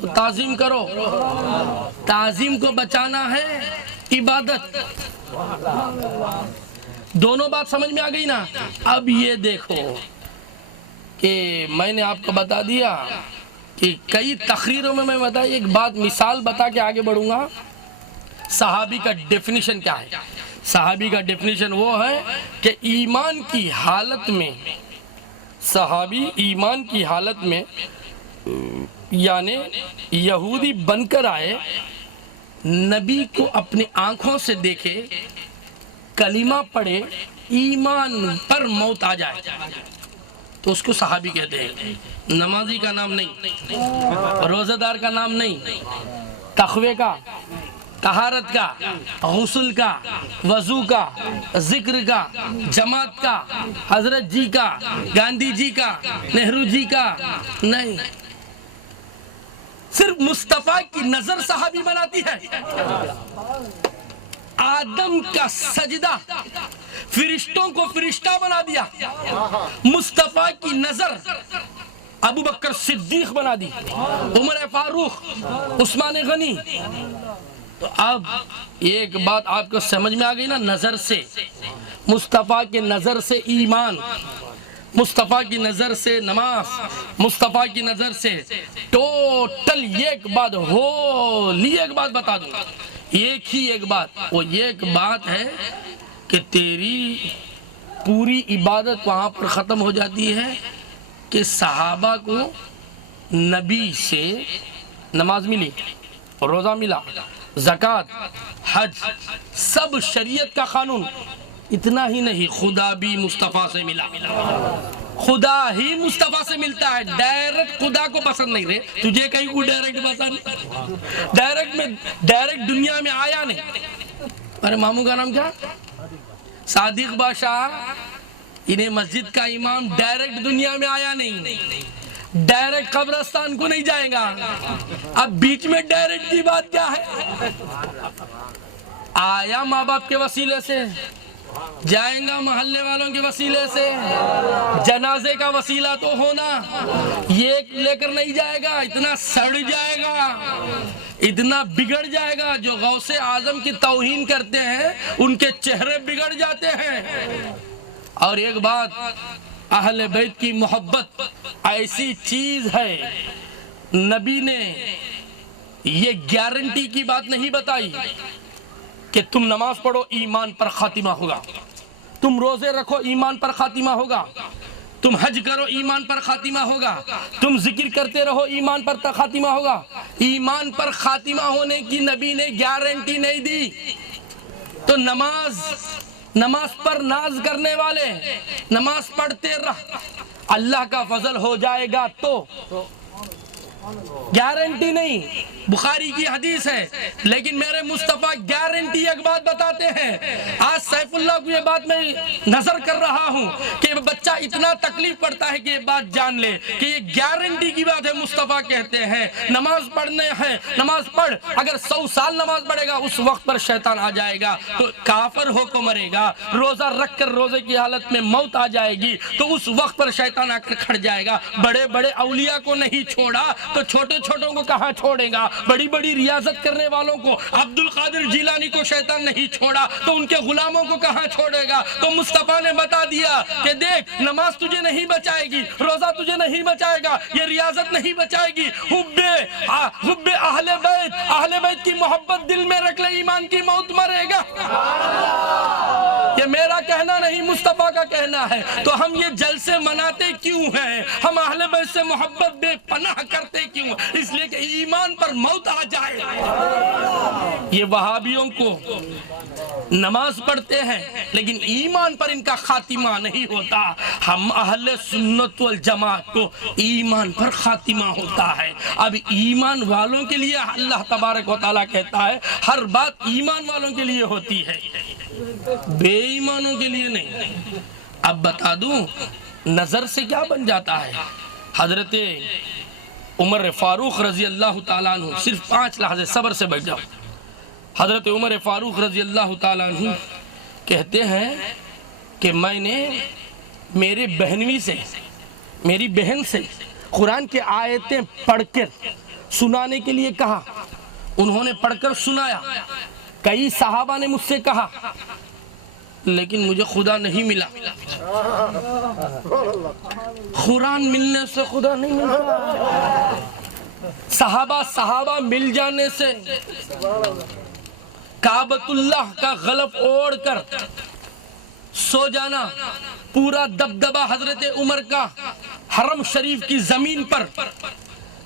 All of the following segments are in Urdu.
تو تعظیم کرو. تعظیم کو بچانا ہے عبادت. دونوں بات سمجھ میں آ گئی نا. اب یہ دیکھو کہ میں نے آپ کو بتا دیا کہ کئی تقریروں میں بتایا. ایک بات مثال بتا کے آگے بڑھوں گا. صحابی کا ڈیفینیشن کیا ہے؟ صحابی کا ڈیفینیشن وہ ہے کہ ایمان کی حالت میں، صحابی ایمان کی حالت میں یعنی یہودی بن کر آئے، نبی کو اپنی آنکھوں سے دیکھے، کلمہ پڑھے، ایمان پر موت آ جائے تو اس کو صحابی کہتے ہیں. نمازی کا نام نہیں، روزہ دار کا نام نہیں، تقوی کا، طہارت کا، غسل کا، وضو کا، ذکر کا، جماعت کا، حضرت جی کا، گاندھی جی کا، نہرو جی کا نہیں. صرف مصطفیٰ کی نظر صحابی بناتی ہے. آدم کا سجدہ فرشتوں کو فرشتہ بنا دیا. مصطفیٰ کی نظر ابو بکر صدیق بنا دی، عمر فاروق، عثمان غنی. تو اب ایک بات آپ کو سمجھ میں آ گئی نا. نظر سے، مصطفیٰ کے نظر سے ایمان، مصطفیٰ کی نظر سے نماز، مصطفیٰ کی نظر سے ٹوٹل. ایک بات ہولی ایک بات بتا دوں، ایک ہی ایک بات، وہ ایک بات ہے کہ تیری پوری عبادت وہاں پر ختم ہو جاتی ہے کہ صحابہ کو نبی سے نماز ملی، روزہ ملا، زکوٰۃ، حج، سب شریعت کا قانون. اتنا ہی نہیں، خدا بھی مصطفیٰ سے ملا. خدا ہی مصطفیٰ سے ملتا ہے. ڈائریکٹ خدا کو پسند نہیں رہے. تجھے کہیں کو ڈائریکٹ پسند، ڈائریکٹ دنیا میں آیا نہیں. ارے ماموں کا نام کیا؟ صادق بادشاہ. انہیں مسجد کا امام ڈائریکٹ دنیا میں آیا نہیں، ڈائریکٹ قبرستان کو نہیں جائے گا. اب بیچ میں ڈائریکٹ کی بات کیا ہے؟ آیا ماں باپ کے وسیلے سے، جائیں گا محلے والوں کے وسیلے سے. جنازے کا وسیلہ تو ہونا، یہ لے کر نہیں جائے گا. اتنا سڑ جائے گا، اتنا بگڑ جائے گا. جو غوث اعظم کی توہین کرتے ہیں ان کے چہرے بگڑ جاتے ہیں. اور ایک بات، اہل بیت کی محبت ایسی چیز ہے، نبی نے یہ گارنٹی کی بات نہیں بتائی کہ تم نماز پڑھو ایمان پر خاتمہ ہوگا، تم روزے رکھو ایمان پر خاتمہ ہوگا، تم حج کرو ایمان پر خاتمہ ہوگا، تم ذکر کرتے رہو ایمان پر خاتمہ ہوگا. ایمان پر خاتمہ ہونے کی نبی نے گارنٹی نہیں دی. تو نماز پر ناز کرنے والے نماز پڑھتے رہ، اللہ کا فضل ہو جائے گا تو گارنٹی نہیں. بخاری کی حدیث ہے، لیکن میرے مصطفیٰ گارنٹی ایک بات بتاتے ہیں. آج سیف اللہ کو یہ بات میں نظر کر رہا ہوں کہ بچہ اتنا تکلیف پڑتا ہے کہ یہ بات جان لے کہ یہ گارنٹی کی بات ہے. مصطفیٰ کہتے ہیں نماز پڑھنے ہے، نماز پڑھ. اگر 100 سال نماز پڑھے گا اس وقت پر شیطان آ جائے گا تو کافر ہو کو مرے گا. روزہ رکھ کر روزے کی حالت میں موت آ جائے گی تو اس وقت پر شیطان آ کر کھڑ جائے گا. بڑے بڑے اولیاء کو نہیں چھوڑا تو چھوٹے چھوٹوں کو کہاں چھوڑے گا؟ بڑی بڑی ریاضت کرنے والوں کو، عبد القادر جیلانی کو شیطان نہیں چھوڑا تو ان کے غلاموں کو کہاں چھوڑے گا؟ تو مصطفیٰ نے بتا دیا کہ دیکھ، نماز تجھے نہیں بچائے گی، روزہ تجھے نہیں بچائے گا، یہ ریاضت نہیں بچائے گی. حب اہل بیت کی محبت دل میں رکھ لے، ایمان کی موت مرے گا. یہ میرا کہنا نہیں، مصطفیٰ کا کہنا ہے. تو ہم یہ جلسے مناتے کیوں ہیں؟ ہم اہل بیت سے محبت بے پناہ کرتے کیوں؟ اس لیے کہ ایمان پر موت آ جائے. یہ وہابیوں کو نماز پڑھتے ہیں لیکن ایمان پر ان کا خاتمہ نہیں ہوتا. ہم اہل سنت والجماعت کو ایمان پر خاتمہ ہوتا ہے. اب ایمان والوں کے لیے اللہ تبارک و تعالیٰ کہتا ہے ہر بات ایمان والوں کے لیے ہوتی ہے، بے ایمانوں کے لیے نہیں. اب بتا دوں نظر سے کیا بن جاتا ہے. حضرت عمر فاروق رضی اللہ تعالیٰ عنہ، صرف 5 لحظے صبر سے بیٹھ جاؤ. حضرت عمر فاروق رضی اللہ تعالیٰ عنہ کہتے ہیں کہ میں نے میری بہن سے قرآن کی آیتیں پڑھ کر سنانے کے لیے کہا، انہوں نے پڑھ کر سنایا۔ کئی صحابہ نے مجھ سے کہا لیکن مجھے خدا نہیں ملا۔ قرآن ملنے سے خدا نہیں ملتا، صحابہ مل جانے سے، کعبۃ اللہ کا غلاف اوڑھ کر سو جانا، پورا دبدبہ حضرت عمر کا حرم شریف کی زمین پر،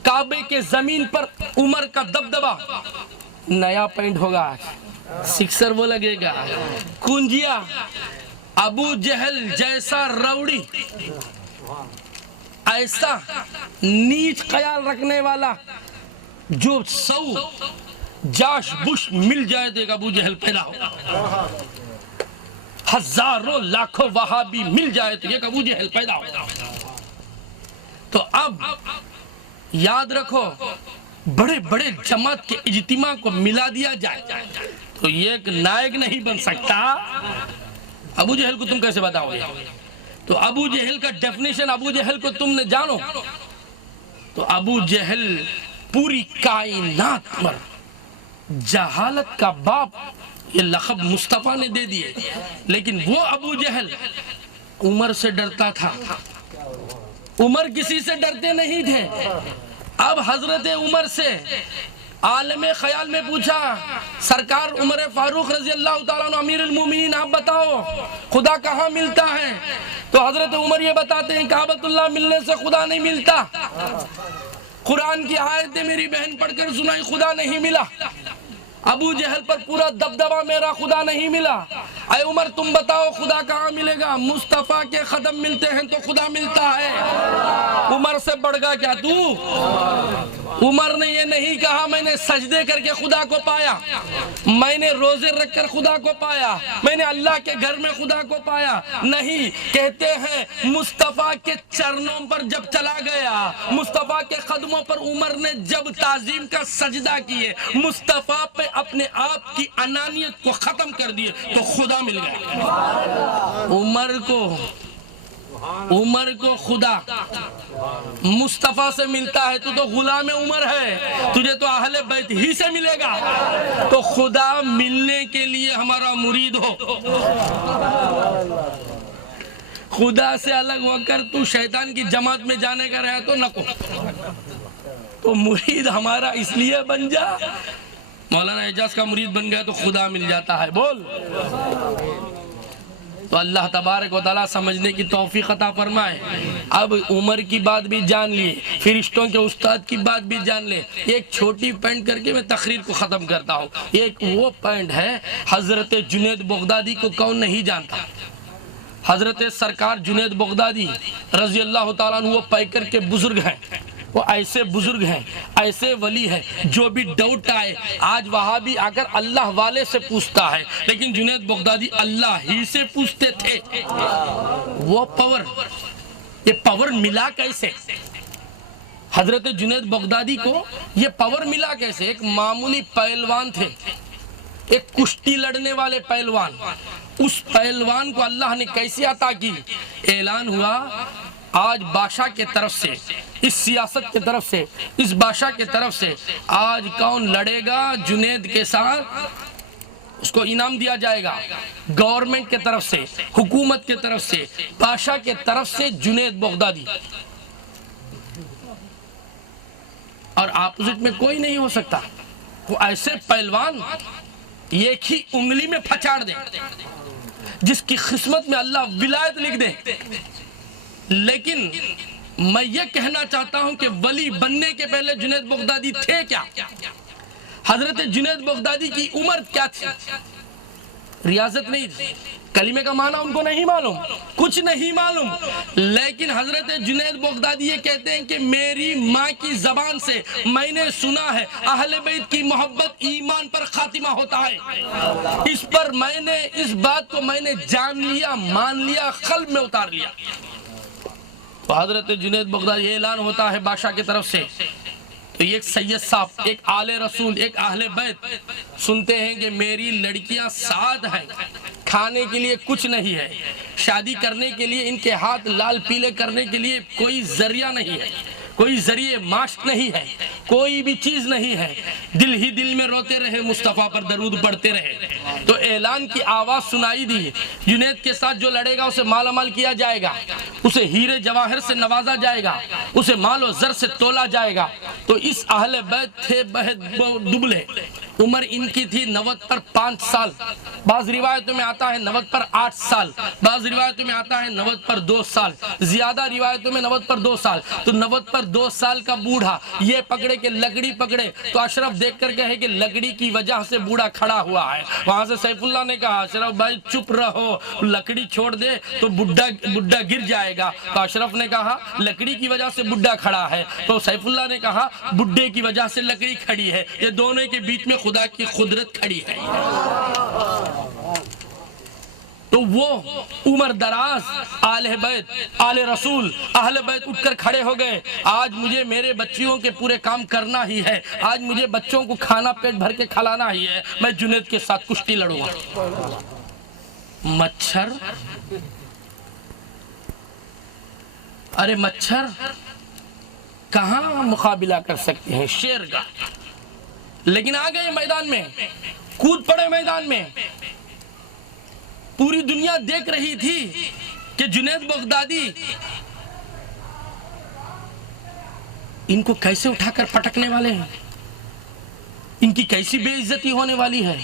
کعبے کے زمین پر عمر کا دبدبہ۔ نیا پینٹ ہوگا آج، سکسر وہ لگے گا، کنجیا۔ ابو جہل جیسا روڑی، ایسا نیچ خیال رکھنے والا، جو 100 جاش بش مل جائے دے گا، ابو جہل پیدا ہوگا۔ ہزاروں لاکھوں وہابی مل جائے تو یہ ابو جہل پیدا ہوگا۔ تو اب یاد رکھو، بڑے بڑے جماعت کے اجتماع کو ملا دیا جائے تو یہ ایک نائب نہیں بن سکتا۔ ابو جہل کو تم کیسے بتاؤ گے؟ تو ابو جہل کا ڈیفینیشن، ابو جہل کو تم نے جانو تو ابو جہل پوری کائنات پر جہالت کا باپ، یہ لقب مصطفیٰ نے دے دیے، لیکن وہ ابو جہل عمر سے ڈرتا تھا، عمر کسی سے ڈرتے نہیں تھے۔ اب حضرت عمر سے عالم خیال میں پوچھا، سرکار عمر فاروق رضی اللہ تعالیٰ عنہ امیر المومنین، آپ بتاؤ خدا کہاں ملتا ہے؟ تو حضرت عمر یہ بتاتے ہیں کعبۃ اللہ ملنے سے خدا نہیں ملتا، قرآن کی آیتیں میری بہن پڑھ کر سنائی، خدا نہیں ملا۔ ابو جہل پر پورا دبدبہ، میرا خدا نہیں ملا۔ اے عمر تم بتاؤ خدا کہاں ملے گا؟ مصطفیٰ کے قدم ملتے ہیں تو خدا ملتا ہے۔ عمر سے بڑھ گا کیا تو؟ عمر نے یہ نہیں کہا میں نے سجدے کر کے خدا کو پایا، میں نے روزے رکھ کر خدا کو پایا، میں نے اللہ کے گھر میں خدا کو پایا، نہیں، کہتے ہیں مصطفیٰ کے چرنوں پر جب چلا گیا، مصطفیٰ کے قدموں پر عمر نے جب تعظیم کا سجدہ کیے، مصطفیٰ پہ اپنے آپ کی انانیت کو ختم کر دیے تو خدا مل گیا۔ عمر کو خدا مصطفیٰ سے ملتا ہے، تو غلام عمر ہے، تجھے تو اہل بیت ہی سے ملے گا۔ تو خدا ملنے کے لیے ہمارا مرید ہو، خدا سے الگ ہو کر تو شیطان کی جماعت میں جانے کا رہا تو نکو، تو مرید ہمارا اس لیے بن جا۔ مولانا اعجاز کا مرید بن گیا تو خدا مل جاتا ہے، بول۔ تو اللہ تبارک و تعالیٰ سمجھنے کی توفیق عطا فرمائے۔ اب عمر کی بات بھی جان لیے، فرشتوں کے استاد کی بات بھی جان لے۔ ایک چھوٹی پوائنٹ کر کے میں تقریر کو ختم کرتا ہوں۔ ایک وہ پوائنٹ ہے، حضرت جنید بغدادی کو کون نہیں جانتا؟ حضرت سرکار جنید بغدادی رضی اللہ تعالیٰ عنہ وہ پیکر کے بزرگ ہیں، وہ ایسے بزرگ ہیں، ایسے ولی ہیں، جو بھی ڈاؤٹ آئے، آج وہاں بھی آ کر اللہ والے سے پوچھتا ہے، لیکن جنید بغدادی اللہ ہی سے پوچھتے تھے۔ وہ پاور، یہ پاور ملا کیسے؟ حضرت جنید بغدادی کو یہ پاور ملا کیسے؟ ایک معمولی پہلوان تھے، ایک کشتی لڑنے والے پہلوان، اس پہلوان کو اللہ نے کیسے عطا کی؟ اعلان ہوا آج بادشاہ کے طرف سے، اس سیاست کے طرف سے، اس بادشاہ کے طرف سے آج کون لڑے گا جنید کے ساتھ، اس کو انعام دیا جائے گا۔ گورنمنٹ کے طرف سے، حکومت کے طرف سے، بادشاہ کے طرف سے جنید بغدادی، اور اپوزٹ میں کوئی نہیں ہو سکتا۔ وہ ایسے پہلوان ایک ہی انگلی میں پھچاڑ دے، جس کی قسمت میں اللہ ولایت لکھ دے۔ لیکن میں یہ کہنا چاہتا ہوں کہ ولی بننے کے پہلے جنید بغدادی تھے کیا؟ حضرت جنید بغدادی کی عمر کیا تھی؟ ریاضت نہیں تھی، کلمے کا معنی ان کو نہیں معلوم، کچھ نہیں معلوم، لیکن حضرت جنید بغدادی یہ کہتے ہیں کہ میری ماں کی زبان سے میں نے سنا ہے اہل بیت کی محبت ایمان پر خاتمہ ہوتا ہے۔ اس پر میں نے اس بات کو میں نے جان لیا، مان لیا، قلب میں اتار لیا۔ تو حضرت جنید بغدادی اعلان ہوتا ہے بادشاہ کی طرف سے، تو ایک سید صاحب، ایک آل رسول، ایک اہل بیت سنتے ہیں کہ میری لڑکیاں 7 ہیں، کھانے کے لیے کچھ نہیں ہے، شادی کرنے کے لیے ان کے ہاتھ لال پیلے کرنے کے لیے کوئی ذریعہ نہیں ہے، کوئی ذریعے ماشت نہیں ہے، کوئی بھی چیز نہیں ہے، دل ہی دل میں روتے رہے، مصطفیٰ پر درود پڑھتے رہے۔ تو اعلان کی آواز سنائی دی، جنید کے ساتھ جو لڑے گا اسے مالا مال کیا جائے گا، اسے ہیرے جواہر سے نوازا جائے گا، اسے مال و زر سے تولا جائے گا۔ تو اس اہل بیت تھے بہت دبلے، عمر ان کی تھی 90 پر 5 سال، بعض روایتوں میں آتا ہے 90 پر 8 سال، بعض روایتوں میں آتا ہے 90 پر 2 سال، زیادہ روایتوں میں 90 پر 2 سال۔ تو 90 پر 2 سال کا بوڑھا یہ پکڑے کہ لکڑی پکڑے، تو اشرف دیکھ کر کہے کہ لکڑی کی وجہ سے بوڑھا کھڑا ہوا ہے۔ وہاں سے سیف اللہ نے کہا اشرف بھائی چپ رہو، لکڑی چھوڑ دے تو بڈھا گر جائے گا۔ تو اشرف نے کہا لکڑی کی وجہ سے بڈھا کھڑا ہے، تو سیف اللہ نے کہا بڈھے کی وجہ سے لکڑی کھڑی ہے، یہ دونوں کے بیچ میں خدا کی قدرت کھڑی ہے۔ تو وہ عمر دراز آل بیت، آل رسول، اہل بیت اٹھ کر کھڑے ہو گئے، آج مجھے میرے بچیوں کے پورے کام کرنا ہی ہے، آج مجھے بچوں کو کھانا پیٹ بھر کے کھلانا ہی ہے، میں جنید کے ساتھ کشتی لڑوں گا۔ مچھر، ارے مچھر کہاں مقابلہ کر سکتے ہیں شیر کا، لیکن آ گئے میدان میں، کود پڑے میدان میں۔ پوری دنیا دیکھ رہی تھی کہ جنید بغدادی ان کو کیسے اٹھا کر پٹکنے والے ہیں، ان کی کیسی بے عزتی ہونے والی ہے۔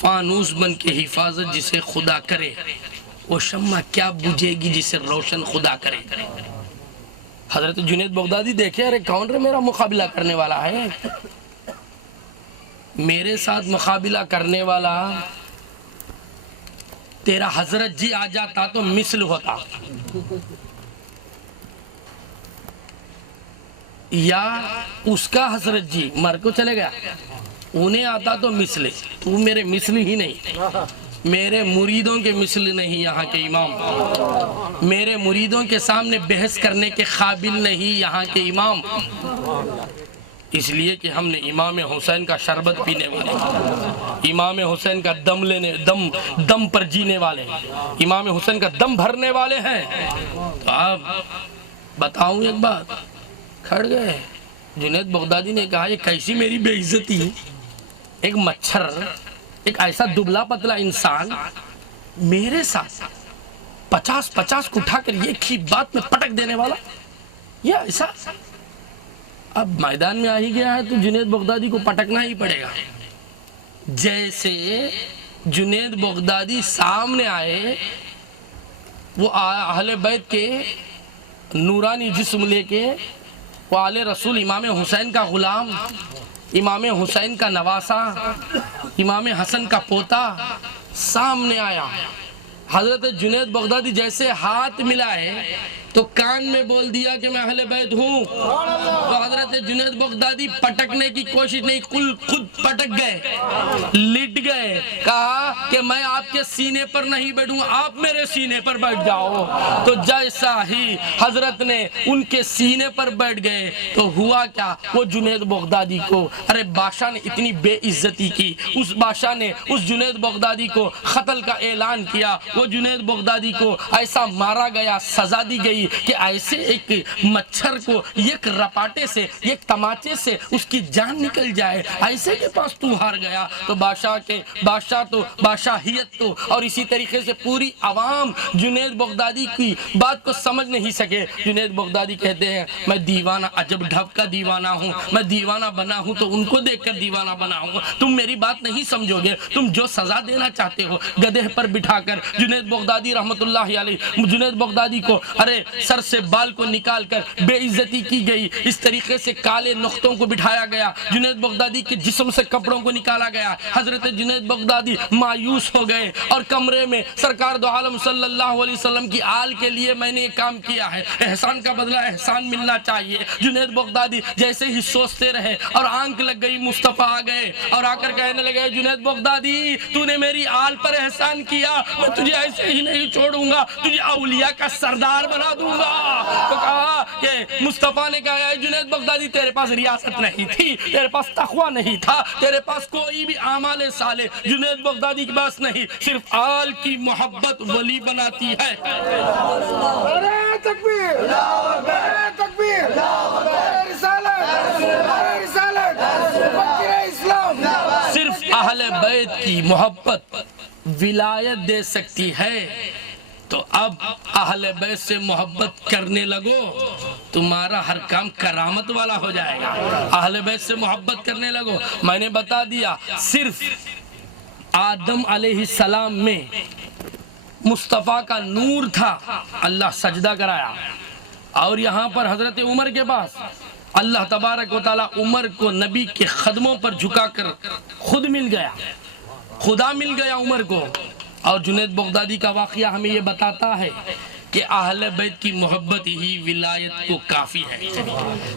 فانوس بن کے حفاظت جسے خدا کرے، وہ شمع کیا بجھے گی جسے روشن خدا کرے۔ حضرت جنید بغدادی دیکھے ارے کون رے میرا مقابلہ کرنے والا ہے، میرے ساتھ مقابلہ کرنے والا تیرا حضرت جی آ جاتا تو مثل ہوتا، یا اس کا حضرت جی مر کو چلے گیا انہیں آتا تو مثل، تو میرے مثل ہی نہیں، میرے مریدوں کے مثل نہیں یہاں کے امام، میرے مریدوں کے سامنے بحث کرنے کے قابل نہیں یہاں کے امام، اس لیے کہ ہم نے امام حسین کا شربت پینے والے، امام حسین کا دم پر جینے والے، امام حسین کا دم بھرنے والے ہیں۔ تو آپ بتاؤں ایک بات، کھڑ گئے۔ جنید بغدادی نے کہا یہ کیسی میری بے عزتی ہے، ایک مچھر، ایک ایسا دبلا پتلا انسان میرے ساتھ 50 کو اٹھا کر ایک ہی بات میں پٹک دینے والا، یہ ایسا۔ اب میدان میں آ ہی گیا ہے تو جنید بغدادی کو پٹکنا ہی پڑے گا۔ جیسے جنید بغدادی سامنے آئے، وہ اہل بیت کے نورانی جسم لے کے، وہ آل رسول امام حسین کا غلام، امام حسین کا نواسا، امام حسن کا پوتا سامنے آیا۔ حضرت جنید بغدادی جیسے ہاتھ ملائے تو کان میں بول دیا کہ میں اہل بیت ہوں، تو حضرت جنید بغدادی پٹکنے کی کوشش نہیں، خود پٹک گئے، لٹ گئے، کہا کہ میں آپ کے سینے پر نہیں بیٹھوں، آپ میرے سینے پر بیٹھ جاؤ۔ تو جیسا ہی حضرت نے ان کے سینے پر بیٹھ گئے تو ہوا کیا، وہ جنید بغدادی کو، ارے بادشاہ نے اتنی بے عزتی کی، اس بادشاہ نے اس جنید بغدادی کو قتل کا اعلان کیا، وہ جنید بغدادی کو ایسا مارا گیا، سزا دی گئی کہ ایسے ایک مچھر کو ایک رپاٹے سے، ایک تماچے سے اس کی جان نکل جائے، ایسے کے پاس تو ہار گیا۔ تو بادشاہیت تو اور اسی طریقے سے پوری عوام جنید بغدادی کی بات کو سمجھ نہیں سکے۔ جنید بغدادی کہتے ہیں میں دیوانہ، عجب ڈھب کا دیوانہ ہوں، میں دیوانہ بنا ہوں تو ان کو دیکھ کر دیوانہ بنا ہوں، تم میری بات نہیں سمجھو گے، تم جو سزا دینا چاہتے ہو گدھے پر بٹھا کر۔ جنید بغدادی رحمت اللہ علیہ، جنید بغدادی کو ارے سر سے بال کو نکال کر بے عزتی کی گئی، اس طریقے سے کالے نختوں کو بٹھایا گیا، جنید بغدادی کے جسم سے کپڑوں کو نکالا گیا۔ حضرت جنید بغدادی مایوس ہو گئے اور کمرے میں سرکار دو عالم صلی اللہ علیہ وسلم کی آل کے لیے میں نے یہ کام کیا ہے، احسان کا بدلہ احسان ملنا چاہیے۔ جنید بغدادی جیسے ہی سوچتے رہے اور آنکھ لگ گئی، مصطفیٰ آ گئے اور آ کر کہنے لگے جنید بغدادی تو نے میری آل پر احسان کیا، میں تجھے ایسے ہی نہیں چھوڑوں گا، تجھے اولیاء کا سردار بنا دوں گا۔ تو کہا کہ مصطفیٰ نے کہا اے جنید بغدادی تیرے پاس ریاست نہیں تھی، تیرے پاس تقوی نہیں تھا، تیرے پاس کوئی بھی اعمال صالح جنید بغدادی کے پاس نہیں، صرف آل کی محبت ولی بناتی ہے۔ تکبیر رسالت مفکر اسلام صرف اہل بیت کی محبت ولایت دے سکتی ہے، تو اب اہل بیت سے محبت کرنے لگو، تمہارا ہر کام کرامت والا ہو جائے گا۔ اہل بیت سے محبت کرنے لگو۔ میں نے بتا دیا صرف آدم علیہ السلام میں مصطفیٰ کا نور تھا، اللہ سجدہ کرایا، اور یہاں پر حضرت عمر کے پاس اللہ تبارک و تعالی عمر کو نبی کے قدموں پر جھکا کر خود مل گیا، خدا مل گیا عمر کو۔ اور جنید بغدادی کا واقعہ ہمیں یہ بتاتا ہے کہ اہل بیت کی محبت ہی ولایت کو کافی ہے۔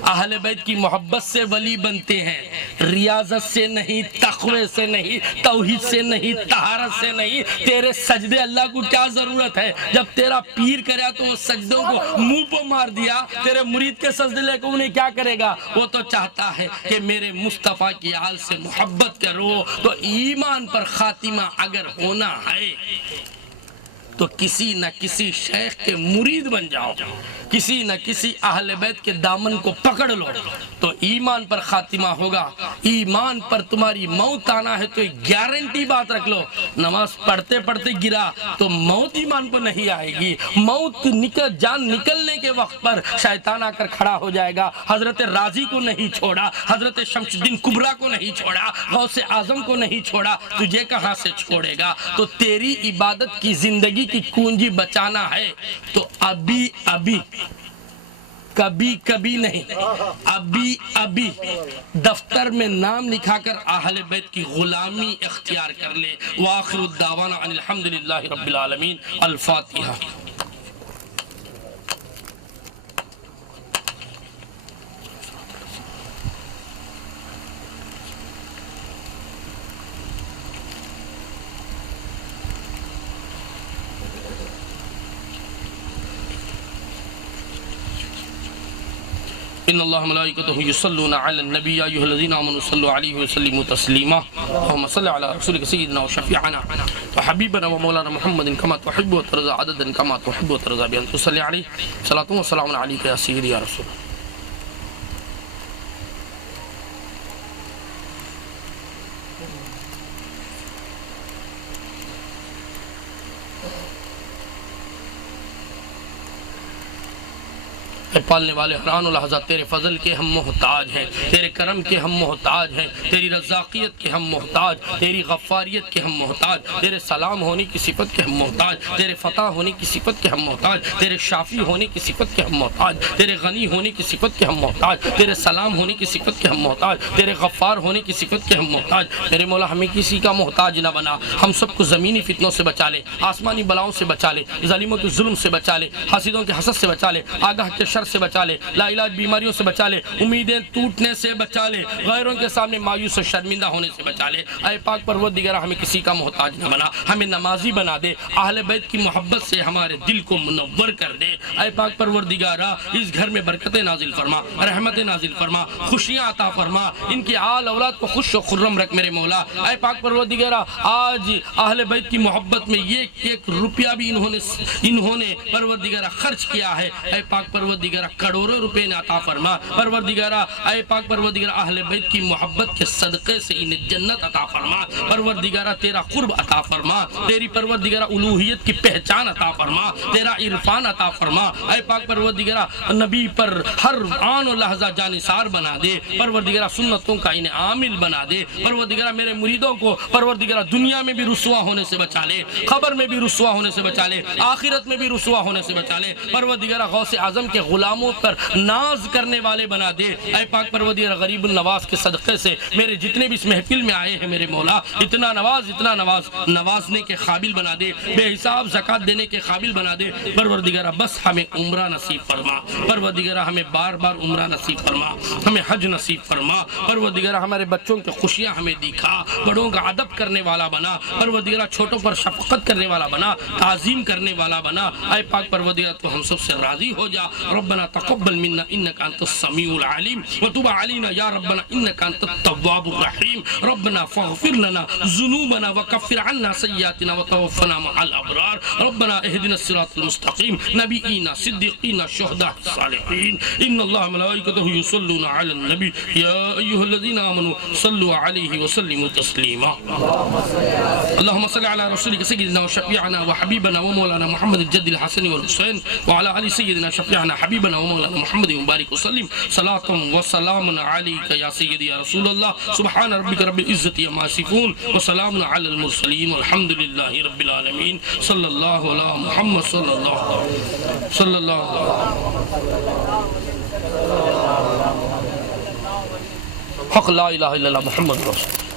اہل بیت کی محبت سے ولی بنتے ہیں، ریاضت سے نہیں، تقوی سے نہیں، توحید سے نہیں، طہارت سے نہیں۔ تیرے سجدے اللہ کو کیا ضرورت ہے؟ جب تیرا پیر کریا تو اس سجدوں کو منہ پہ مار دیا، تیرے مرید کے سجدے لے کے انہیں کیا کرے گا؟ وہ تو چاہتا ہے کہ میرے مصطفیٰ کی آل سے محبت کرو۔ تو ایمان پر خاتمہ اگر ہونا ہے تو کسی نہ کسی شیخ کے مرید بن جاؤ، کسی نہ کسی اہل بیت کے دامن کو پکڑ لو تو ایمان پر خاتمہ ہوگا۔ ایمان پر تمہاری موت آنا ہے تو ایک گارنٹی بات رکھ لو، نماز پڑھتے پڑھتے گرا تو موت ایمان پر نہیں آئے گی۔ موت جان نکلنے کے وقت پر شیطان آ کر کھڑا ہو جائے گا۔ حضرت راضی کو نہیں چھوڑا، حضرت شمس الدین کبریٰ کو نہیں چھوڑا، غوث اعظم کو نہیں چھوڑا، تجھے کہاں سے چھوڑے گا؟ تو تیری عبادت کی زندگی کی کنجی بچانا ہے تو ابھی کبھی نہیں، ابھی دفتر میں نام لکھا کر اہل بیت کی غلامی اختیار کر لے۔ وآخر الدعوانا ان الحمدللہ رب العالمین۔ الفاتحہ۔ ان اللہ ملائکتہ یصلون علی النبی یا ایھا الذین آمنوا صلوا علیہ وسلموا تسلیما۔ اللهم صل علی رسولک سیدنا وشفیعنا وحبیبنا ومولانا محمد کما تحب وترضى عددا کما تحب وترضى بان تصلی علیہ صلاۃ و سلام علیک یا سیدی یا رسول۔ اے پالنے والے حران و لحظہ، تیرے فضل کے ہم محتاج ہیں، تیرے کرم کے ہم محتاج ہیں، تیری رزاقیت کے ہم محتاج، تیری غفاریت کے ہم محتاج، تیرے سلام ہونے کی صفت کے ہم محتاج، تیرے فتح ہونے کی صفت کے ہم محتاج، تیرے شافی ہونے کی صفت کے ہم محتاج، تیرے غنی ہونے کی صفت کے ہم محتاج، تیرے سلام ہونے کی صفت کے ہم محتاج، تیرے غفار ہونے کی صفت کے ہم محتاج۔ میرے مولا ہمیں کسی کا محتاج نہ بنا، ہم سب کو زمینی فتنوں سے بچا لے، آسمانی بلاؤں سے بچا لے، ظالموں کے ظلم سے بچا لے، حاسدوں کے حسد سے بچا لے، آگاہ کے شر سے بچا لے، لا علاج بیماریوں سے بچا لے، امیدیں ٹوٹنے سے بچا لے، غیروں کے سامنے مایوس و شرمندہ ہونے سے بچا لے۔ اے پاک پروردگار ہمیں کسی کا محتاج نہ بنا، ہمیں نمازی بنا دے، اہل بیت کی محبت سے ہمارے دل کو منور کر دے۔ اے پاک پروردگار اس گھر میں برکتیں نازل فرما، رحمتیں نازل فرما، خوشیاں عطا فرما، ان کی آل اولاد کو خوش و خرم رکھ میرے مولا۔ اے پاک پروردگار آج اہل بیت کی محبت میں ایک روپیہ بھی انہوں نے پروردگار خرچ کیا ہے، اے پاک پروردگار کروڑوں روپے نے عطا فرما۔ پروردگارہ اے پاک پروردگار اہل بیت کی محبت کے صدقے سے انہیں جنت عطا فرما۔ پروردگارہ تیرا قرب عطا فرما، تیری پروردگارہ الوہیت کی پہچان عطا فرما، تیرا عرفان عطا فرما۔ اے پاک پروردگارہ نبی پر ہر آن و لحظہ جانثار بنا دے، پروردگارہ سنتوں کا انہیں عامل بنا دے۔ پروردگارہ میرے مریدوں کو پروردگارہ دنیا میں بھی رسوا ہونے سے بچا لے، قبر میں بھی رسوا ہونے سے بچا لے، آخرت میں بھی رسوا ہونے سے بچا لے۔ پروردگارہ غوث اعظم کے غلاموں پر ناز کرنے والے بنا دے۔ اے پاک پروردگار غریب النواز کے صدقے سے میرے جتنے بھی اس محفل میں آئے ہیں میرے مولا، اتنا نواز نوازنے کے قابل بنا دے، بے حساب زکوٰۃ دینے کے قابل بنا دے۔ پروردگارہ بس ہمیں عمرہ نصیب فرما، پروردگارہ ہمیں بار بار عمرہ نصیب فرما، ہمیں حج نصیب فرما۔ پروردگارہ ہمارے بچوں کی خوشیاں ہمیں دکھا، بڑوں کا ادب کرنے والا بنا، پروردگارہ چھوٹوں پر شفقت کرنے والا بنا، تعظیم کرنے والا بنا۔ اے پاک پروردگار تو ہم سب سے راضی ہو جا۔ ربنا تقبل منا إنك أنت السميع العليم وتب علينا يا ربنا إنك أنت التواب الرحيم ربنا فاغفر لنا ذنوبنا وكفر عنا سيئاتنا وتوفنا مع الأبرار ربنا اهدنا الصراط المستقيم نبينا صديقين شهداء صالحين إن الله ملائكته يصلون على النبي يا أيها الذين آمنوا صلوا عليه وسلموا تسليما اللهم صل على رسولك سيدنا وشفيعنا وحبيبنا ومولانا محمد الجد الحسن والحسين وعلى آل سيدنا شفيعنا حبيبنا ومولانا محمد وبارك وسلم صلاة وسلام عليك يا سيدي يا رسول الله سبحان ربك رب العزة عما يصفون وسلام على المرسلين والحمد لله رب العالمين صلى الله على محمد صلى الله حق لا إله إلا الله محمد رسول